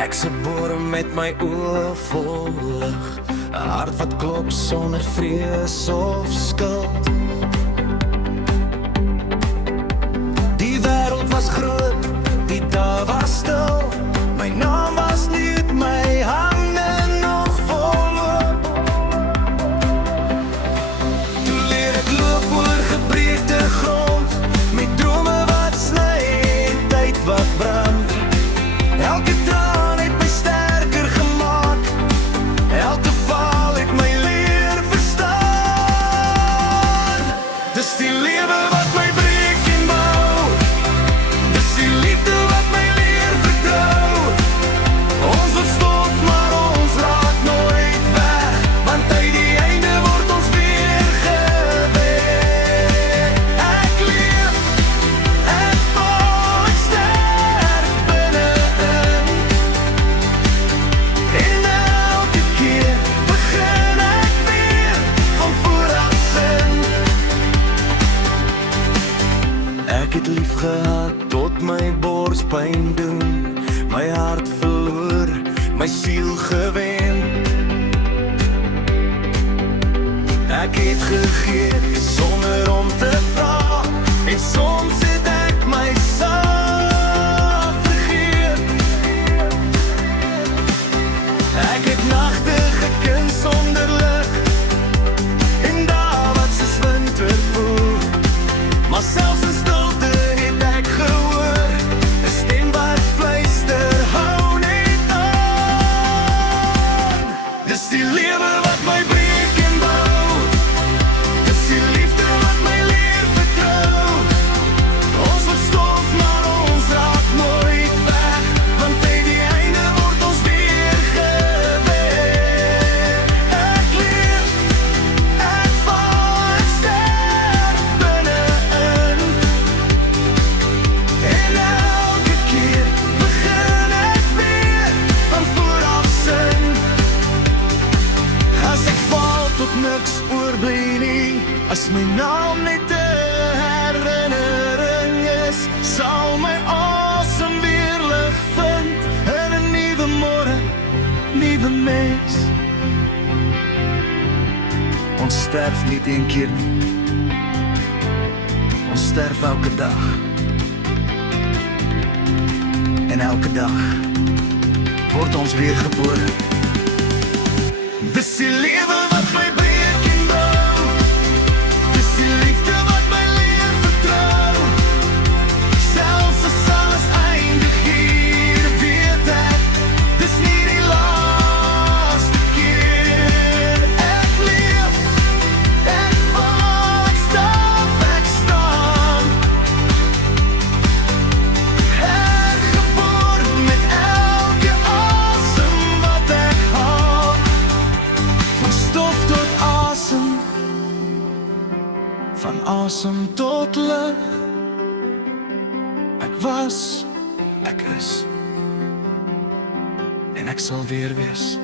Ek's gebore met my oë vol lig, 'n hart wat klop sonder vrees of skuld. Die wêreld was groot, die dae was stil. My naam was nuut, my hande nog volop. Toe leer ek loop oor gebreekte grond, met drome wat sny en tyd wat brand. Elke traan het my sterker gemaak, elke val het my leer verstaan. Dis die lewe wat my breek en bou, dis die liefde wat my leer vertrou. Ons word stof, maar ons raak nooit weg, want uit die einde word ons weer gewen. Ek leef, ek val, ek sterf binne-in, en elke keer begin ek weer van voor af sin. Ek het lief gehad tot my bors pyn doen, my hart verloor, my siel gewen. Ek het gegee sonder om te vra, en soms het ek myself vergeet. Ek het nagte geken sonder lig, en dae wat soos winter voel. Maar selfs in stilte het ek gehoor 'n stem wat fluister, hou net aan. Dis die lewe wat my breek en bou, dis die liefde wat my leer vertrou. Ons word stof, maar ons raak nooit weg, want uit die einde word ons weer gewen. Ek leef, ek val, ek sterf binne-in, en elke keer begin ek weer van voor af sin. As ek val tot niks oorbly nie, as my naam net 'n herinnering is, sal my asem weer lig vind in 'n nuwe môre, nuwe mens. Ons sterf nie een keer nie, ons sterf elke dag, en elke dag word ons weer gebore. Dis die lewe wat my breek en bou, dis die liefde wat my leer vertrou. Selfs as alles eindig hier, weet ek, dis nie die laaste keer. Ek leef, ek val, ek stap, ek staan, hergebore met elke asem wat ek haal. Van stof tot asem, van asem tot lig. Ek was, ek is, en ek sal weer wees.